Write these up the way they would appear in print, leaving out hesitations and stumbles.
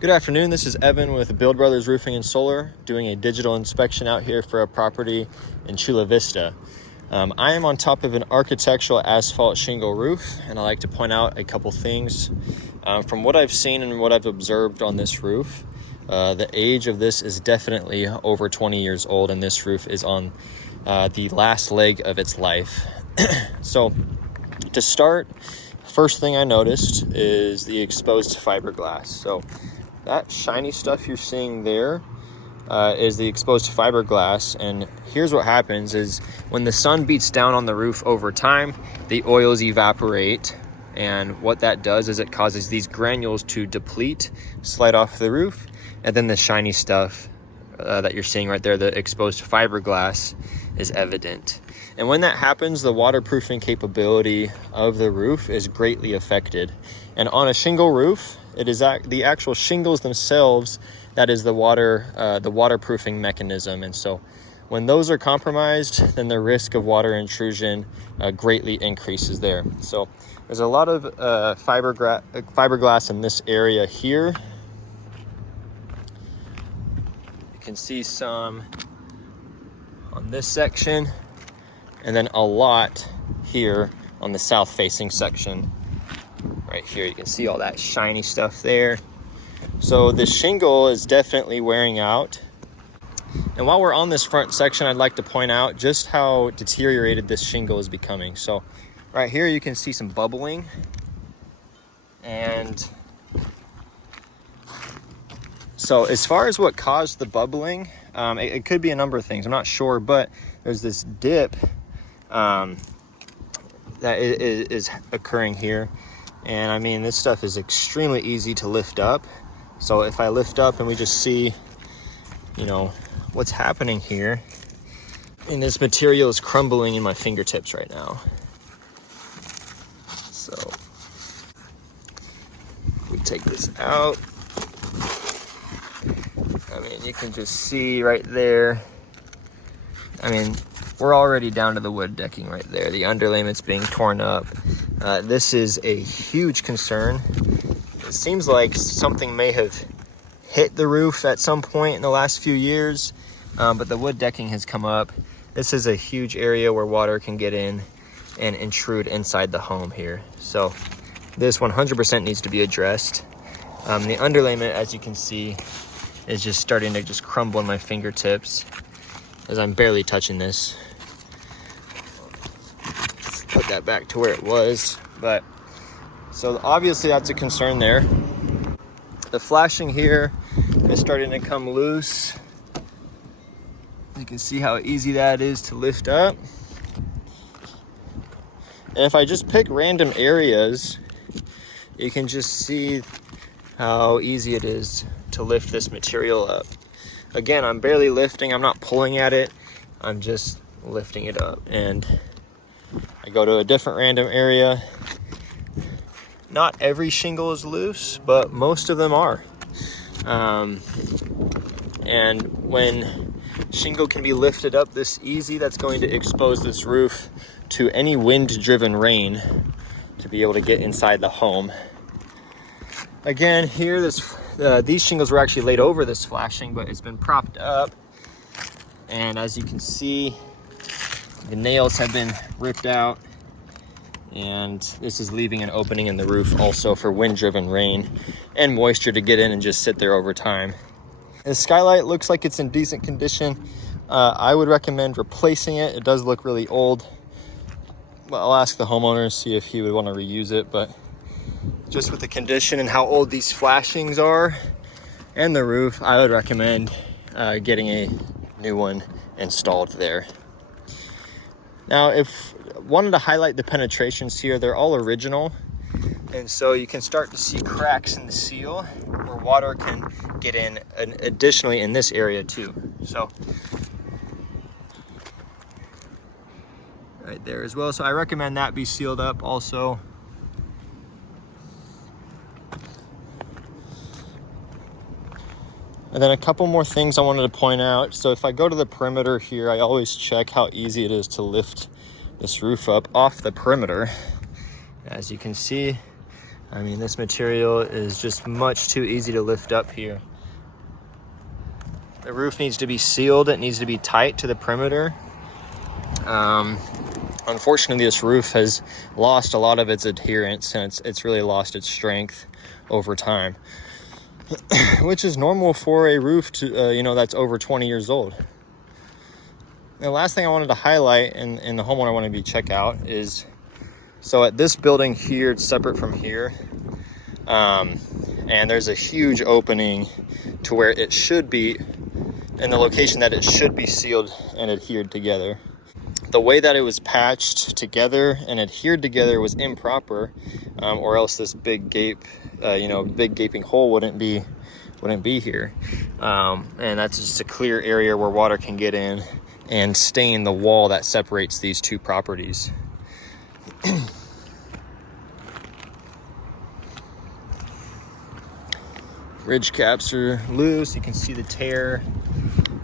Good afternoon, this is Evan with Build Brothers Roofing and Solar doing a digital inspection out here for a property in Chula Vista. I am on top of an architectural asphalt shingle roof, and I like to point out a couple things. From what I've seen and what I've observed on this roof, the age of this is definitely over 20 years old, and this roof is on the last leg of its life. So to start, first thing I noticed is the exposed fiberglass. So that shiny stuff you're seeing there is the exposed fiberglass, and here's what happens is when the sun beats down on the roof over time, the oils evaporate, and what that does is it causes these granules to deplete, slide off the roof, and then the shiny stuff that you're seeing right there, the exposed fiberglass, is evident. And when that happens, the waterproofing capability of the roof is greatly affected. And on a shingle roof, it is the actual shingles themselves that is the waterproofing mechanism. And so when those are compromised, then the risk of water intrusion greatly increases there. So there's a lot of fiberglass in this area here. You can see some on this section, and then a lot here on the south facing section. Right here, you can see all that shiny stuff there. So the shingle is definitely wearing out. And while we're on this front section, I'd like to point out just how deteriorated this shingle is becoming. So right here, you can see some bubbling. And so as far as what caused the bubbling, it could be a number of things. I'm not sure, but there's this dip that is occurring here. And I mean, this stuff is extremely easy to lift up. So if I lift up and we just see, what's happening here, and this material is crumbling in my fingertips right now. So we take this out. I mean, you can just see right there. I mean, we're already down to the wood decking right there. The underlayment's being torn up. This is a huge concern. It seems like something may have hit the roof at some point in the last few years, but the wood decking has come up. This is a huge area where water can get in and intrude inside the home here. So this 100% needs to be addressed. The underlayment, as you can see, is just starting to just crumble in my fingertips as I'm barely touching this. Put that back to where it was. But so obviously that's a concern there. The flashing here is starting to come loose. You can see how easy that is to lift up. And if I just pick random areas, you can just see how easy it is to lift this material up. Again, I'm barely lifting, I'm not pulling at it, I'm just lifting it up. And I go to a different random area. Not every shingle is loose, but most of them are. And when shingle can be lifted up this easy, that's going to expose this roof to any wind-driven rain to be able to get inside the home. Again, here, these shingles were actually laid over this flashing, but it's been propped up. And as you can see, the nails have been ripped out, and this is leaving an opening in the roof also for wind-driven rain and moisture to get in and just sit there over time. The skylight looks like it's in decent condition. I would recommend replacing it. It does look really old. Well, I'll ask the homeowner, see if he would want to reuse it, but just with the condition and how old these flashings are and the roof, I would recommend getting a new one installed there. Now, if wanted to highlight the penetrations here, they're all original. And so you can start to see cracks in the seal where water can get in, additionally in this area too. So right there as well. So I recommend that be sealed up also. And then a couple more things I wanted to point out. So if I go to the perimeter here, I always check how easy it is to lift this roof up off the perimeter. As you can see, I mean, this material is just much too easy to lift up here. The roof needs to be sealed. It needs to be tight to the perimeter. Unfortunately, this roof has lost a lot of its adherence, and it's really lost its strength over time, which is normal for a roof to, that's over 20 years old. The last thing I wanted to highlight in the homeowner I want to be check out is, so at this building here, it's separate from here, and there's a huge opening to where it should be, in the location that it should be sealed and adhered together. The way that it was patched together and adhered together was improper, or else this big gape, big gaping hole wouldn't be here. And that's just a clear area where water can get in and stain the wall that separates these two properties. Ridge caps are loose. You can see the tear.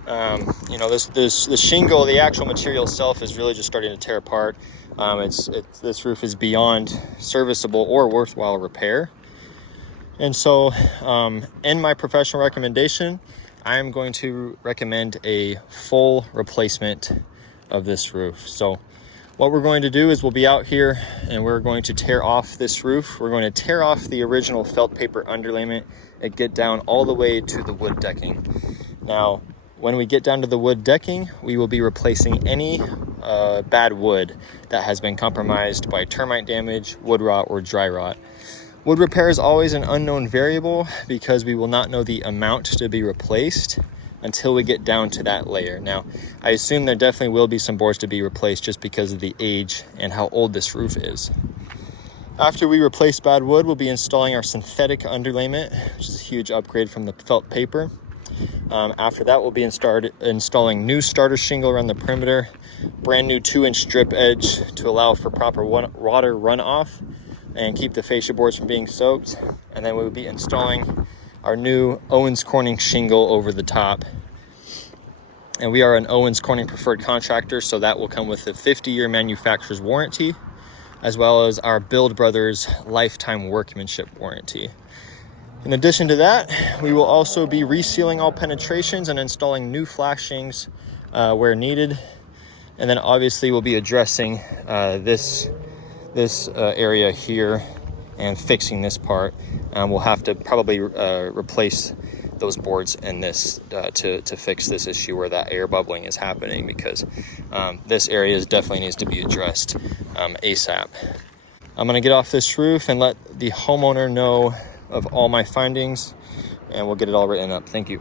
The shingle, the actual material itself, is really just starting to tear apart. This roof is beyond serviceable or worthwhile repair. And so, in my professional recommendation, I am going to recommend a full replacement of this roof. So what we're going to do is we'll be out here and we're going to tear off this roof. We're going to tear off the original felt paper underlayment and get down all the way to the wood decking. Now, when we get down to the wood decking, we will be replacing any bad wood that has been compromised by termite damage, wood rot, or dry rot. Wood repair is always an unknown variable because we will not know the amount to be replaced until we get down to that layer. Now, I assume there definitely will be some boards to be replaced just because of the age and how old this roof is. After we replace bad wood, we'll be installing our synthetic underlayment, which is a huge upgrade from the felt paper. After that, we'll be installing new starter shingle around the perimeter, brand new 2-inch strip edge to allow for proper water runoff and keep the fascia boards from being soaked. And then we'll be installing our new Owens Corning shingle over the top. And we are an Owens Corning preferred contractor, so that will come with a 50-year manufacturer's warranty, as well as our Build Brothers lifetime workmanship warranty. In addition to that, we will also be resealing all penetrations and installing new flashings where needed. And then obviously we'll be addressing this area here and fixing this part. We'll have to probably replace those boards in this to fix this issue where that air bubbling is happening, because this area definitely needs to be addressed ASAP. I'm gonna get off this roof and let the homeowner know of all my findings, and we'll get it all written up. Thank you.